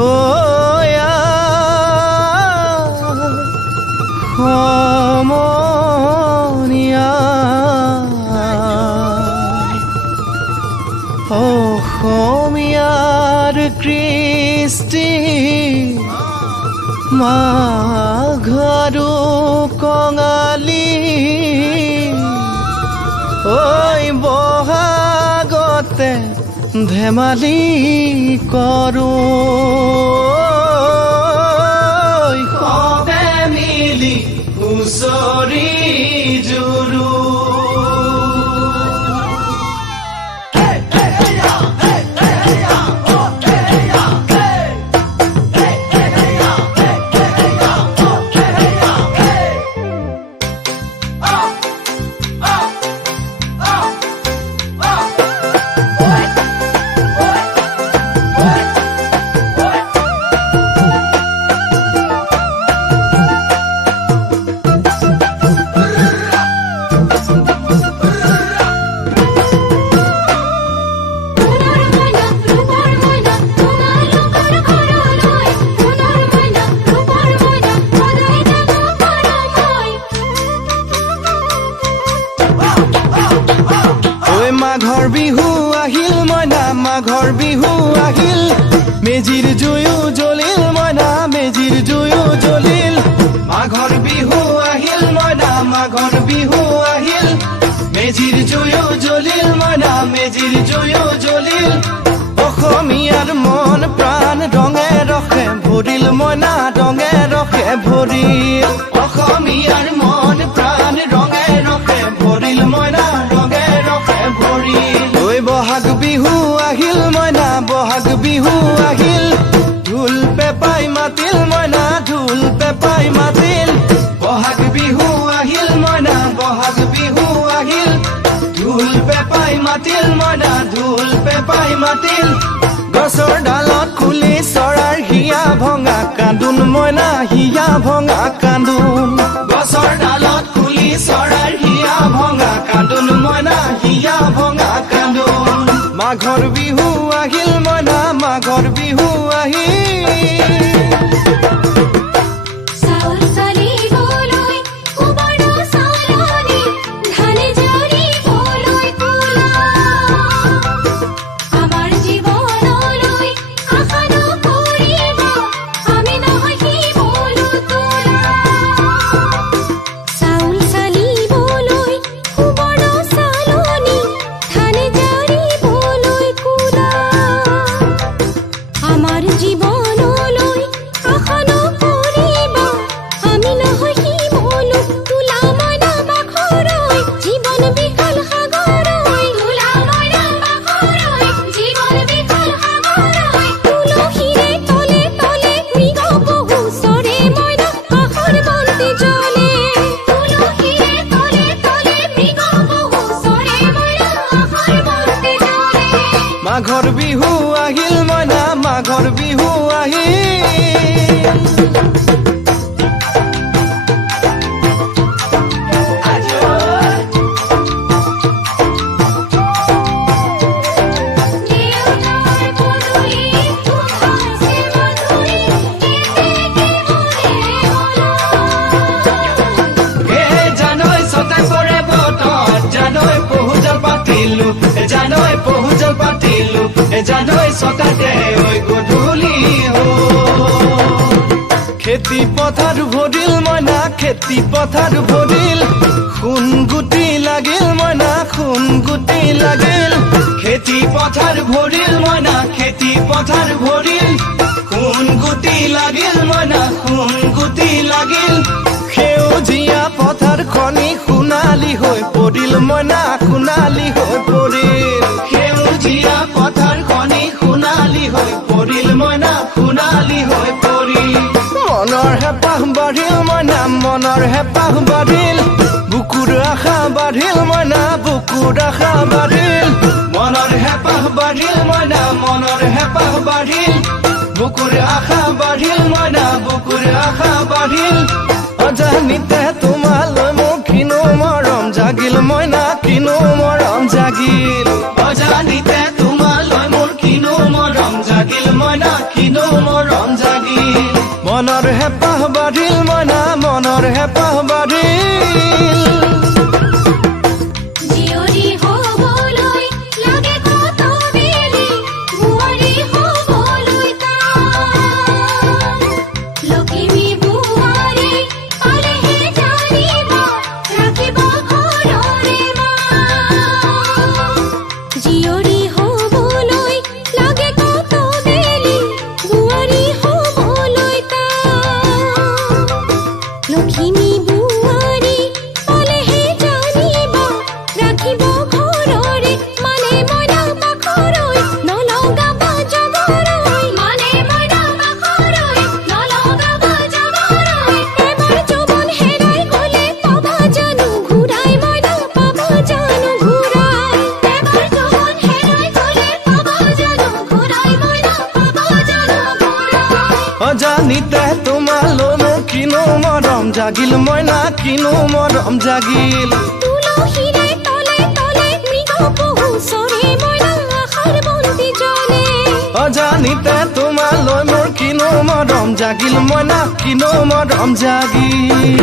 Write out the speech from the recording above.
ওয়া সমনীয়া অসমীয়াৰ কৃষ্টি মাঘৰো কঙালী ঐ বহাগতে ধেমালি কৰোঁ সবে মিলি হুঁচৰি জুৰো মাঘৰ বিহু আহিল মইনা মাঘৰ বিহু আহিল মেজিৰ জুয়ো জ্বলিল মইনা মেজিৰ জুয়ো জ্বলিল মাঘৰ বিহু আহিল মইনা মাঘৰ বিহু আহিল মেজিৰ জুয়ো জ্বলিল মইনা মেজিৰ জুয়ো জ্বলিল অসমীয়াৰ মন প্ৰাণ ৰঙে ৰখে ভৰিল মইনা ৰঙে ৰখে ভৰিল অসমীয়াৰ মন প্ৰাণ ৰঙে ৰখে ভৰিল মইনা ৰঙে ৰখে ভৰিল ঐ বহাগ বিহু আহিল মইনা বহাগ বিহু আহিল ঢোল পেপাই মাতিল মইনা ঢোল পেপাই মাতিল বহাগ বিহু আহিল মইনা বহাগ বিহু আহিল ঢোল পেপাই মাতিল মইনা ঢোল পেপাই মাতিল গছৰ ডালত খুলি চৰাৰ হিয়া ভঙা কান্দোন মইনা হিয়া ভঙা কান্দোন গছৰ ডালত খুলি চৰাৰ হিয়া ভঙা কান্দোন মইনা হিয়া ভঙা কান্দোন মাঘৰ বিহু আহিল মইনা মাঘৰ বিহু আহিল মাঘৰ বিহু আহিল মইনা মাঘৰ বিহু আহিল জানৈ পহুজল পাতিলো জানৈ সতাতে ঐ গধূলি খেতি পথাৰ ভৰিল মইনা খেতি পথাৰ ভৰিল খুন গুটি লাগিল মইনা খুন গুটি লাগিল খেতি পথাৰ ভৰিল মইনা খেতি পথাৰ ভৰিল খুন গুটি লাগিল মইনা খুন গুটি লাগিল সেউজীয়া পথাৰ খনি সোণালী হৈ পৰিল মইনা সোণালী হৈ পৰিল সেউজীয়া পথাৰ খনি সোণালী হৈ পৰিল মইনা সোণালী হৈ পৰিল মনৰ হেঁপাহ বাঢ়িল মইনা মনৰ হেঁপাহ বাঢ়িল বুকুৰ আশা বাঢ়িল মইনা বুকুৰ আশা বাঢ়িল মনৰ হেঁপাহ বাঢ়িল মইনা মনৰ হেঁপাহ বাঢ়িল বুকুৰ আশা বাঢ়িল মইনা বুকুৰ আশা বাঢ়িল অজানিতে তোমালৈ মোক কিনো মৰম জাগিল মইনা কিনো মৰম জাগিল অজানিতে তোমালৈ মোৰ কিনো মৰম জাগিল মইনা কিনো মৰম মনৰ হেঁপাহ বাঢ়িল মইনা মনৰ হেঁপাহ বাঢ়িল জীয়ৰী হ'বলৈ লাগে কত বেলি বোৱাৰী হ'বলৈ টান লখিমী বোৱাৰী পালেহে জানিব ৰাখিব ঘৰৰে মান জীয়ৰী হ'বলৈ লাগে কত বেলি বোৱাৰী হ'বলৈ টান লখিমী বোৱাৰী পালেহে জানিব ৰাখিব ঘৰৰে মানে মইনা পাখৰৈ নলগাব জগৰৈ মানে মইনা পাখৰৈ নলগাব জগৰৈ এবাৰ যৌৱন হেৰাই গ'লে পাবা জানো ঘূৰাই মইনা পাবা জানো ঘূৰাই এবাৰ যৌৱন হেৰাই গ'লে পাবা জানো ঘূৰাই মইনা পাবা জানো ঘূৰাই অজানিতে তোমালৈ মোৰ কিনো মৰম জাগিল মইনা কিনো মৰম জাগিল তুলসীৰে তলে তলে মৃগ পহু চৰে মইনা আশাৰ বন্তি জ্বলে অজানিতে তোমালৈ মোৰ কিনো মৰম জাগিল মইনা কিনো মৰম জাগিল